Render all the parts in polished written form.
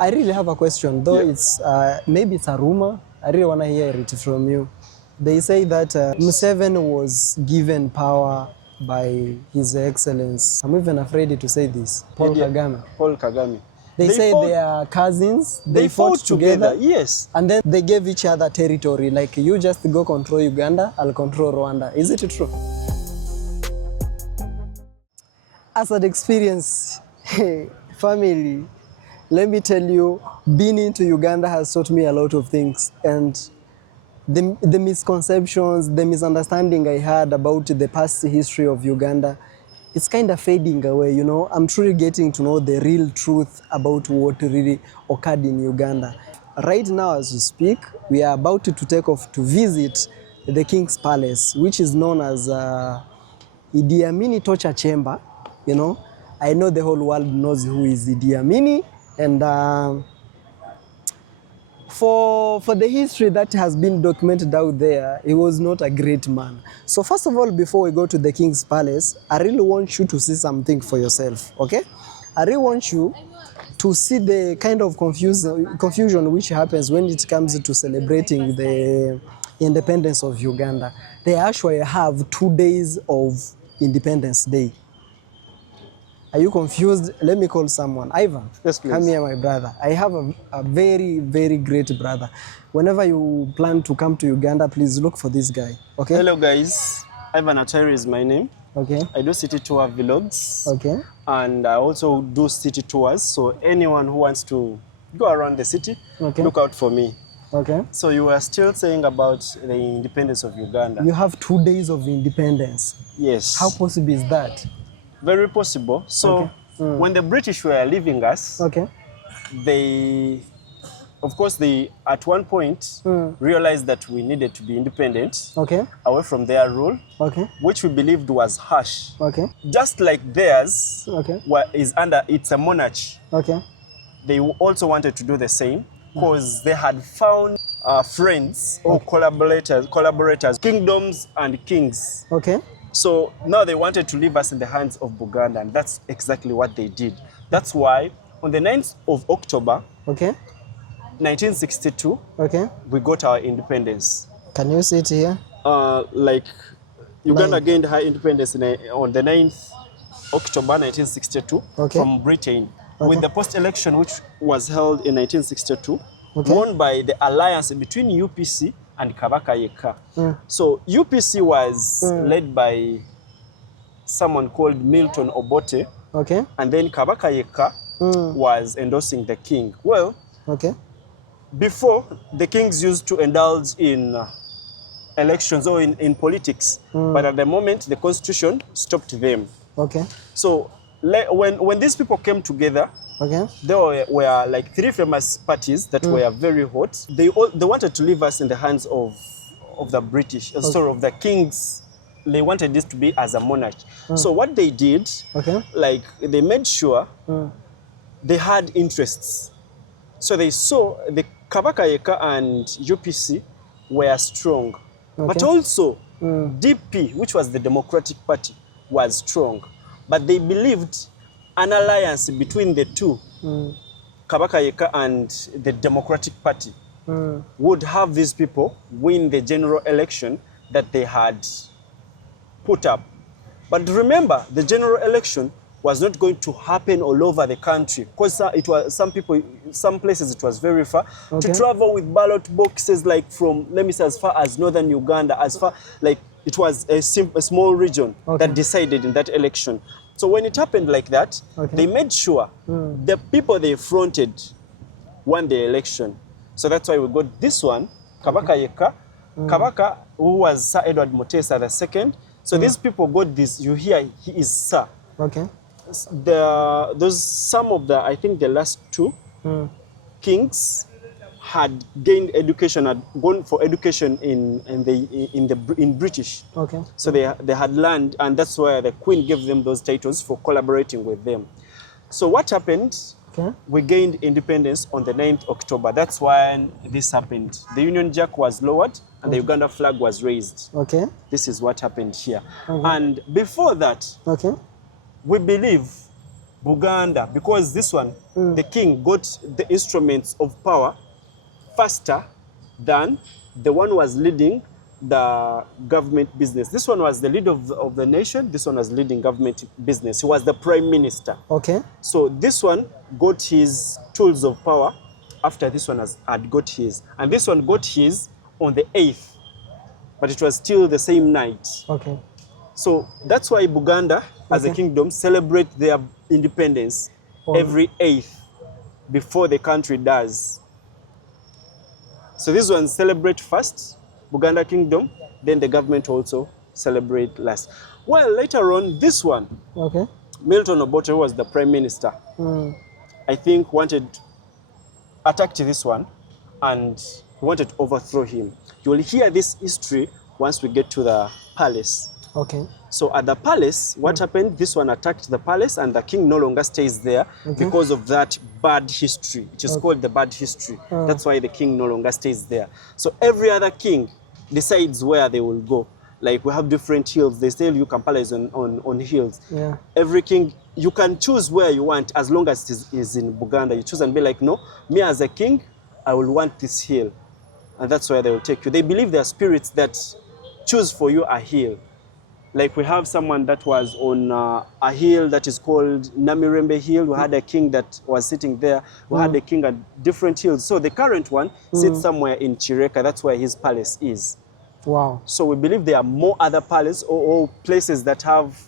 I really have a question, though it's maybe it's a rumor. I really want to hear it from you. They say that Museveni was given power by His Excellence. I'm even afraid to say this. Paul Kagame. Paul Kagame. They say they are cousins. They fought together. Yes. And then they gave each other territory. Like, you just go control Uganda, I'll control Rwanda. Is it true? Asad experience, family, let me tell you, being into Uganda has taught me a lot of things. And the misconceptions, the misunderstanding I had about the past history of Uganda, it's kind of fading away, you know. I'm truly getting to know the real truth about what really occurred in Uganda. Right now, as we speak, we are about to take off to visit the King's Palace, which is known as Idi Amin torture chamber. You know, I know the whole world knows who is Idi Amin, and for the history that has been documented out there, he was not a great man. So first of all, before we go to the King's Palace, I really want you to see something for yourself, okay? I really want you to see the kind of confusion which happens when it comes to celebrating the independence of Uganda. They actually have 2 days of Independence Day. Are you confused? Let me call someone. Ivan, yes, please. Come here, my brother. I have a very, very great brother. Whenever you plan to come to Uganda, please look for this guy, okay? Hello, guys. Ivan Atari is my name. Okay. I do city tour vlogs. Okay. And I also do city tours. So anyone who wants to go around the city, okay, look out for me. Okay. So you were still saying about the independence of Uganda. You have 2 days of independence. Yes. How possible is that? Very possible. So okay, when the British were leaving us, okay, they, of course, they at one point realized that we needed to be independent, okay, away from their rule, okay, which we believed was harsh. Okay. Just like theirs, okay, it's a monarchy. Okay. They also wanted to do the same because they had found friends or collaborators, kingdoms and kings. Okay. So now they wanted to leave us in the hands of Buganda, and that's exactly what they did. That's why on the 9th of October, okay, 1962, okay, we got our independence. Can you see it here? Like Uganda gained her independence on the 9th October 1962 okay, from Britain, okay, with the post-election which was held in 1962, okay, won by the alliance between UPC and Kabaka Yeka. So UPC was led by someone called Milton Obote, okay, and then Kabaka Yeka was endorsing the king. Well, okay, before, the kings used to indulge in elections or in politics, but at the moment the constitution stopped them. Okay. So when these people came together, okay, there were like 3 famous parties that were very hot. They wanted to leave us in the hands of the British, sorry, of the kings. They wanted this to be as a monarch. So what they did, okay, like they made sure they had interests. So they saw the Kabaka Yeka and UPC were strong, okay, but also DP, which was the Democratic Party, was strong. But they believed an alliance between the two, Kabaka Yeka and the Democratic Party, would have these people win the general election that they had put up. But remember, the general election was not going to happen all over the country, because it was some places it was very far, okay, to travel with ballot boxes, like from, let me say, as far as northern Uganda, as far, like it was a small region, okay, that decided in that election. So when it happened like that, okay, they made sure the people they fronted won the election. So that's why we got this one, Kabaka Yeka, Kabaka, who was Sir Edward Mutesa II. So these people got this, you hear he is Sir. Okay. Those some of the, I think the last 2 kings had gained education, had gone for education in British. Okay. So they had learned, and that's why the Queen gave them those titles for collaborating with them. So what happened? Okay. We gained independence on the 9th October. That's when this happened. The Union Jack was lowered and the Uganda flag was raised. Okay. This is what happened here. And before that, okay, we believe Buganda, because this one, the king got the instruments of power faster than the one who was leading the government business. This one was the leader of the nation. This one was leading government business. He was the prime minister. Okay. So this one got his tools of power after this one had got his. And this one got his on the 8th, but it was still the same night. Okay. So that's why Buganda, as a kingdom, celebrate their independence every 8th before the country does. So these ones celebrate first, Buganda Kingdom, then the government also celebrate last. Well, later on, this one, Milton Obote, who was the prime minister, I think attacked this one, and he wanted to overthrow him. You will hear this history once we get to the palace. Okay. So at the palace, what happened? This one attacked the palace, and the king no longer stays there because of that bad history. It is called the bad history. That's why the king no longer stays there. So every other king decides where they will go. Like we have different hills. They tell you Kampala is on hills. Yeah. Every king, you can choose where you want as long as it is in Buganda. You choose and be like, no, me as a king, I will want this hill. And that's where they will take you. They believe there are spirits that choose for you a hill. Like we have someone that was on a hill that is called Namirembe Hill. We had a king that was sitting there. We had a king at different hills. So the current one sits somewhere in Chireka. That's where his palace is. Wow. So we believe there are more other palaces or places that have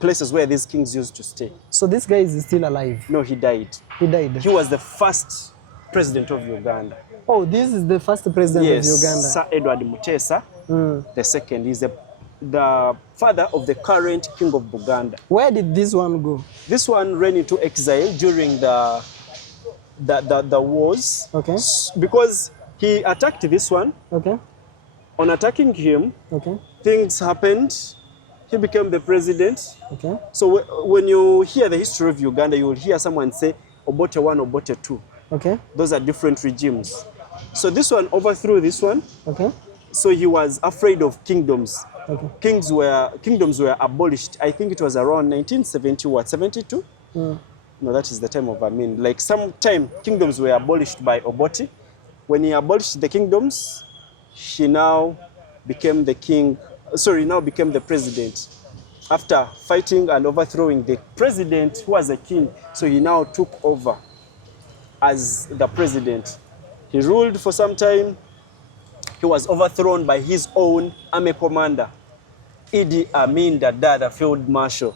places where these kings used to stay. So this guy is still alive? No, he died. He died? He was the first president of Uganda. Oh, this is the first president of Uganda? Yes, Sir Edward Mutesa, the second. He's the father of the current king of Buganda. Where did this one go? This one ran into exile during the wars. Okay. Because he attacked this one. Okay. On attacking him, things happened. He became the president. Okay. So when you hear the history of Uganda, you will hear someone say Obote 1, Obote 2. Okay. Those are different regimes. So this one overthrew this one. Okay. So he was afraid of kingdoms. Okay. Kingdoms were abolished. I think it was around 1970 what, 72? No, that is the time of Amin. Like sometime kingdoms were abolished by Obote. When he abolished the kingdoms, he now became the king. Sorry, now became the president. After fighting and overthrowing the president who was a king, so he now took over as the president. He ruled for some time. He was overthrown by his own army commander, Idi Amin, the field marshal.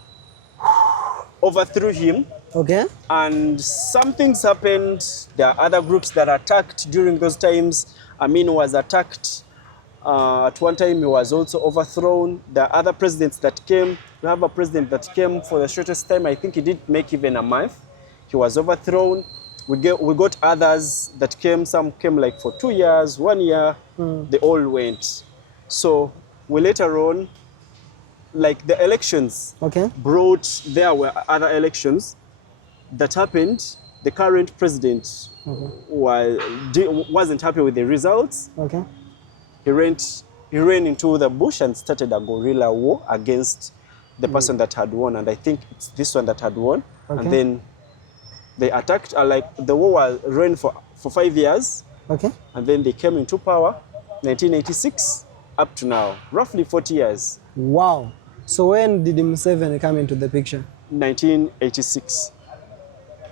Overthrew him. Okay. And some things happened. There are other groups that attacked during those times. Amin was attacked. At one time, he was also overthrown. There are other presidents that came. We have a president that came for the shortest time. I think he didn't make even a month. He was overthrown. We got others that came. Some came like for 2 years, 1 year. They all went. So we later on, like the elections brought, there were other elections that happened. The current president wasn't happy with the results. Okay. He ran into the bush and started a guerrilla war against the person that had won. And I think it's this one that had won. Okay. And then they attacked, like the war ran for 5 years. Okay. And then they came into power, 1986, up to now, roughly 40 years. Wow. So when did Museveni come into the picture? 1986.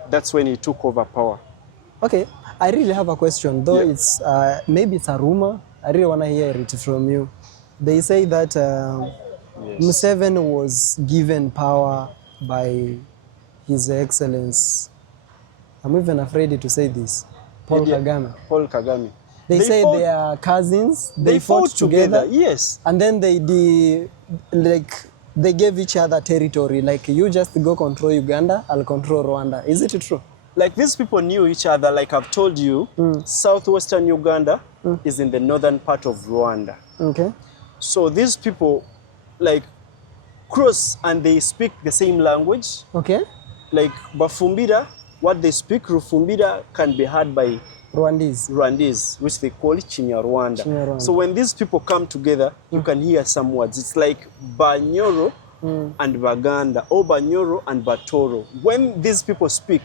That's when he took over power. Okay. I really have a question, though it's maybe it's a rumor. I really want to hear it from you. They say that Museveni was given power by His Excellency. I'm even afraid to say this. Paul Kagame. Paul Kagame. They say they are cousins. They fought together. Yes. And then they gave each other territory. Like you just go control Uganda, I'll control Rwanda. Is it true? Like these people knew each other. Like I've told you, southwestern Uganda is in the northern part of Rwanda. Okay. So these people like cross and they speak the same language. Okay. Like Bafumbira, what they speak, Rufumbira, can be heard by Rwandese, which they call Chinyarwanda. So when these people come together, you can hear some words. It's like Banyoro and Baganda, or Banyoro and Batoro. When these people speak,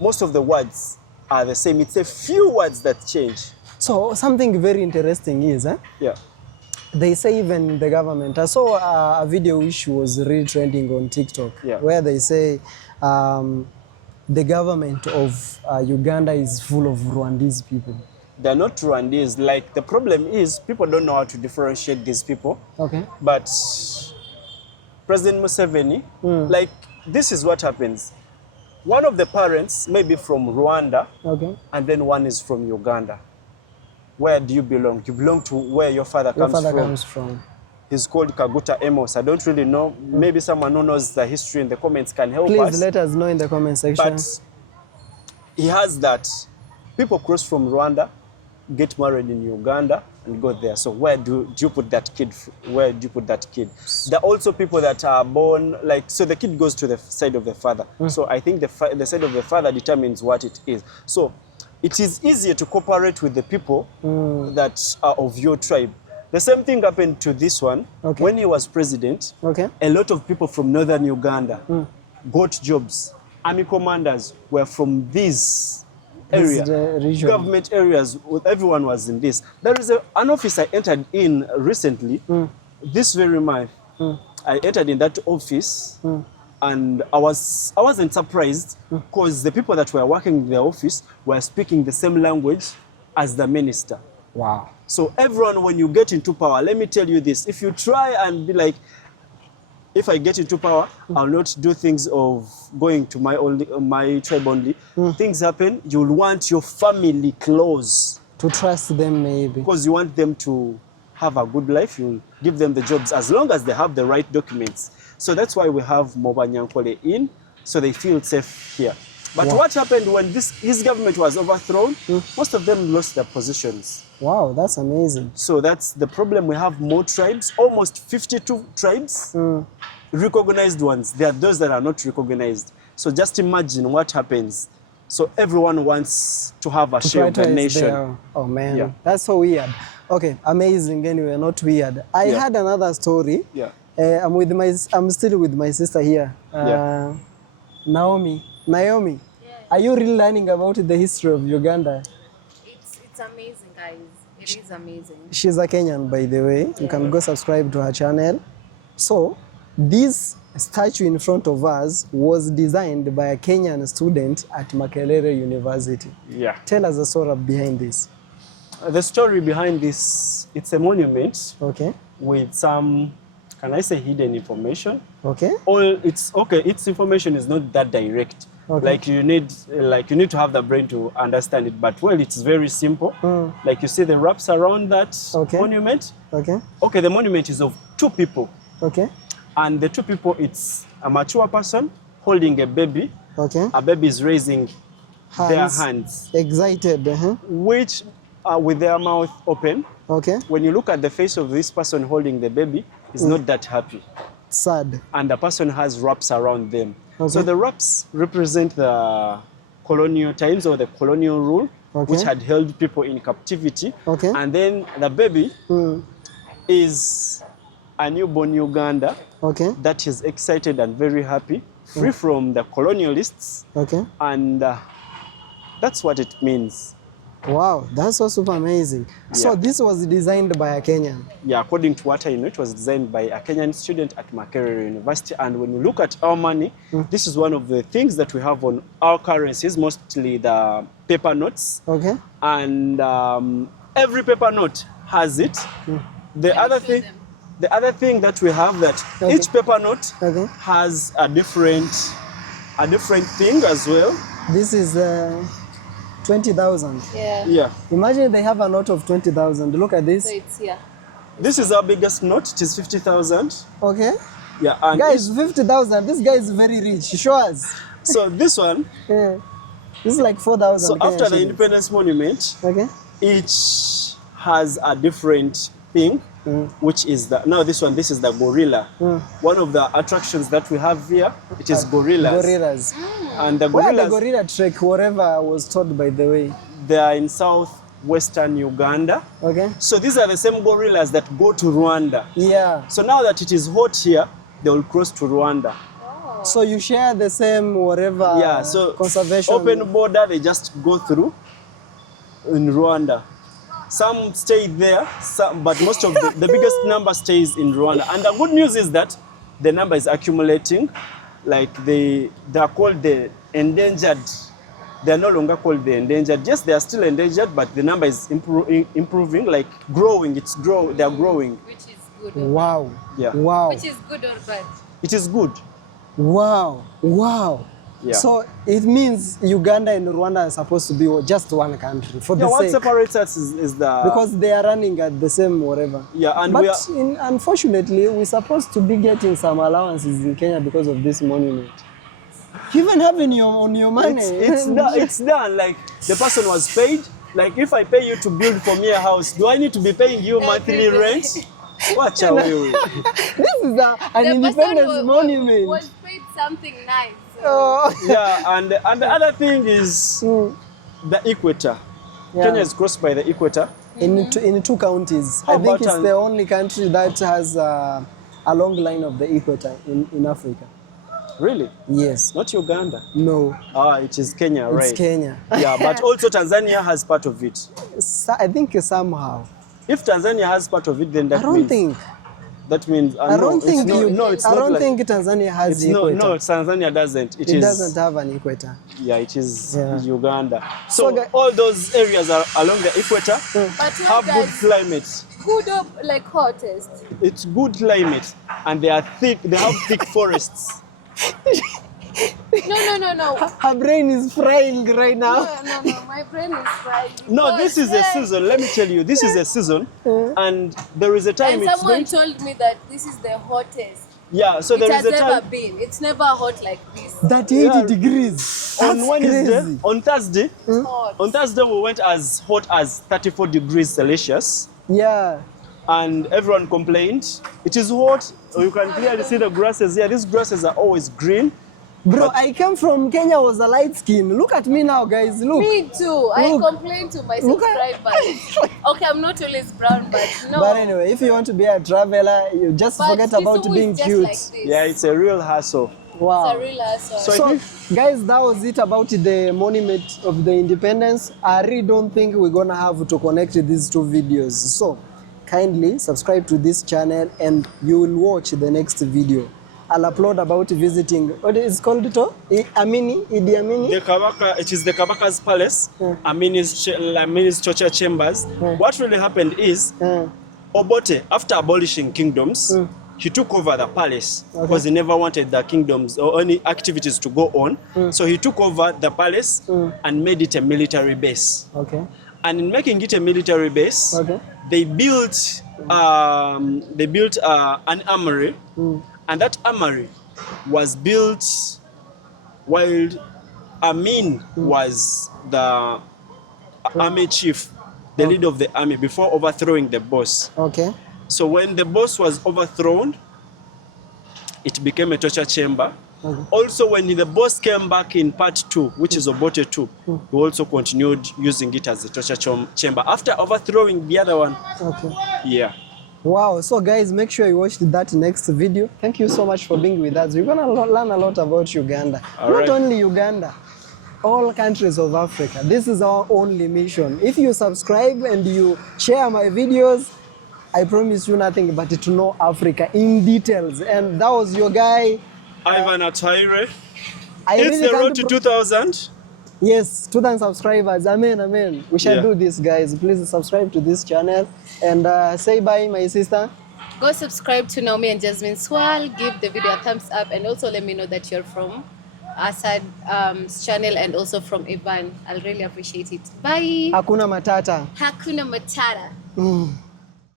most of the words are the same. It's a few words that change. So something very interesting is, Yeah. they say even the government, I saw a video which was really trending on TikTok, where they say the government of Uganda is full of Rwandese people. They're not Rwandese. Like, the problem is people don't know how to differentiate these people. Okay. But President Museveni, like, this is what happens. One of the parents may be from Rwanda, and then one is from Uganda. Where do you belong? You belong to where your father comes from. He's called Kaguta Amos. I don't really know. Maybe someone who knows the history in the comments can help us. Please let us know in the comment section. But he has that. People cross from Rwanda, get married in Uganda, and go there. So where do you put that kid? Where do you put that kid? There are also people that are born, like, so the kid goes to the side of the father. So I think the side of the father determines what it is. So it is easier to cooperate with the people that are of your tribe. The same thing happened to this one. When he was president, a lot of people from northern Uganda got jobs. Army commanders were from these areas, government areas. Everyone was in this. There is an office I entered in recently, this very month. I entered in that office, and I wasn't surprised because the people that were working in the office were speaking the same language as the minister. Wow. So everyone, when you get into power, let me tell you this, if you try and be like, if I get into power, I'll not do things of going to my tribe only. Things happen, you'll want your family close. To trust them, maybe. Because you want them to have a good life, you'll give them the jobs as long as they have the right documents. So that's why we have Moba Nyankole in, so they feel safe here. But what happened when his government was overthrown? Most of them lost their positions. Wow, that's amazing. So that's the problem. We have more tribes, almost 52 tribes, recognized ones. There are those that are not recognized. So just imagine what happens. So everyone wants to have a share of the nation. Oh man, that's so weird. Okay, amazing. Anyway, not weird. I had another story. I'm still with my sister here. Naomi, are you really learning about the history of Uganda? It's amazing, guys. It is amazing. She's a Kenyan, by the way. You can go subscribe to her channel. So, this statue in front of us was designed by a Kenyan student at Makerere University. Tell us the story behind this. The story behind this, it's a monument with some, can I say, hidden information? Its information is not that direct. Like you need to have the brain to understand it. But well, it's very simple. Like you see the wraps around that monument. The monument is of two people. And the two people, it's a mature person holding a baby. A baby is raising their hands. Excited. Which with their mouth open. When you look at the face of this person holding the baby, is not that happy. Sad. And the person has wraps around them. So the wraps represent the colonial times or the colonial rule, which had held people in captivity. And then the baby is a newborn Uganda that is excited and very happy, free from the colonialists. And that's what it means. Wow, that's also super amazing. So this was designed by a Kenyan? Yeah, according to what I know, it was designed by a Kenyan student at Makerere University. And when you look at our money, this is one of the things that we have on our currencies, mostly the paper notes. And every paper note has it. The other thing that we have, that each paper note has a different thing as well. This is 20,000. Yeah. Imagine they have a note of 20,000. Look at this. So it's This is our biggest note. It is 50,000. Yeah. And guys, 50,000. This guy is very rich. Show us. So this one. This is like 4,000. So after the Independence Monument, each has a different thing, which is this is the gorilla. One of the attractions that we have here, it is gorillas. And the gorillas, where the gorilla trek, wherever was told, by the way? They are in southwestern Uganda. So these are the same gorillas that go to Rwanda. So now that it is hot here, they will cross to Rwanda. So you share the same whatever Yeah, so conservation. open border, they just go through in Rwanda. Some stay there, but most of the biggest number stays in Rwanda. And the good news is that the number is accumulating. Like they are called the endangered. They are no longer called the endangered. Yes, they are still endangered, but the number is improving, like growing. They are growing. Which is good. Wow. Yeah. Wow. Which is good or bad? It is good. Wow. Wow. Yeah. So it means Uganda and Rwanda are supposed to be just one country for the what sake. separates us is the... Because they are running at the same whatever. Yeah, and but we are... unfortunately, we're supposed to be getting some allowances in Kenya because of this monument. You even having on your money. It's done. Like the person was paid. Like if I pay you to build for me a house, do I need to be paying you monthly rent? Watch out. This is an independence monument. Was paid something nice. So. Oh. Yeah, and the other thing is the equator. Yeah. Kenya is crossed by the equator. In two counties. How I think about it's the only country that has a long line of the equator in Africa. Really? Yes. Not Uganda. No. It is Kenya, right? It's Kenya. Yeah, but also Tanzania has part of it. I think somehow. If Tanzania has part of it, then that means... That means I don't think Tanzania has the equator. No, Tanzania doesn't. It doesn't have an equator. Yeah, it is Uganda. So all those areas are along the equator but have good climate. Good or like hottest? It's good climate, and they are thick. They have thick forests. No. Her brain is frying right now. No. My brain is frying. No, this is a season. Let me tell you, this is a season, and there is a time. And someone told me that this is the hottest. Yeah, so there is a time. It has never been. It's never hot like this. That 80 degrees. On Wednesday, crazy. on Thursday, Hot. on Thursday we went as hot as 34 degrees Celsius. Yeah. And everyone complained. It is hot. You can clearly see the grasses here. These grasses are always green. Bro, I came from Kenya, was a light skin. Look at me now, guys. Look. Me too. I complain to my subscribers. Okay, I'm not always brown, but no. But anyway, if you want to be a traveler, you just forget about being cute. Like yeah, it's a real hassle. Wow. It's a real hassle. So guys, that was it about the monument of the independence. I really don't think we're gonna have to connect these two videos. So kindly subscribe to this channel and you will watch the next video. I'll upload about visiting, what is called it? Idi Amin? It is the Kabaka's palace, Amin's torture chambers. What really happened is, Obote, after abolishing kingdoms, he took over the palace because he never wanted the kingdoms or any activities to go on. So he took over the palace and made it a military base. Okay. And in making it a military base, they built an armory. And that armory was built while Amin was the army chief, the leader of the army, before overthrowing the boss. Okay. So when the boss was overthrown, it became a torture chamber. Also, when the boss came back in part 2, which is Obote 2, we also continued using it as a torture chamber after overthrowing the other one. Okay. Yeah. Wow, so guys, make sure you watch that next video. Thank you so much for being with us. You're gonna learn a lot about Uganda. Not only Uganda, all countries of Africa. This is our only mission. If you subscribe and you share my videos, I promise you nothing but to know Africa in details. And that was your guy, Ivan Atwaire. It's the road to 2,000. Yes, 2,000 subscribers. Amen. We shall do this, guys. Please subscribe to this channel and say bye, my sister. Go subscribe to Naomi and Jasmine Swal. Give the video a thumbs up and also let me know that you're from Asad's channel and also from Ivan. I'll really appreciate it. Bye. Hakuna matata. Hakuna matata.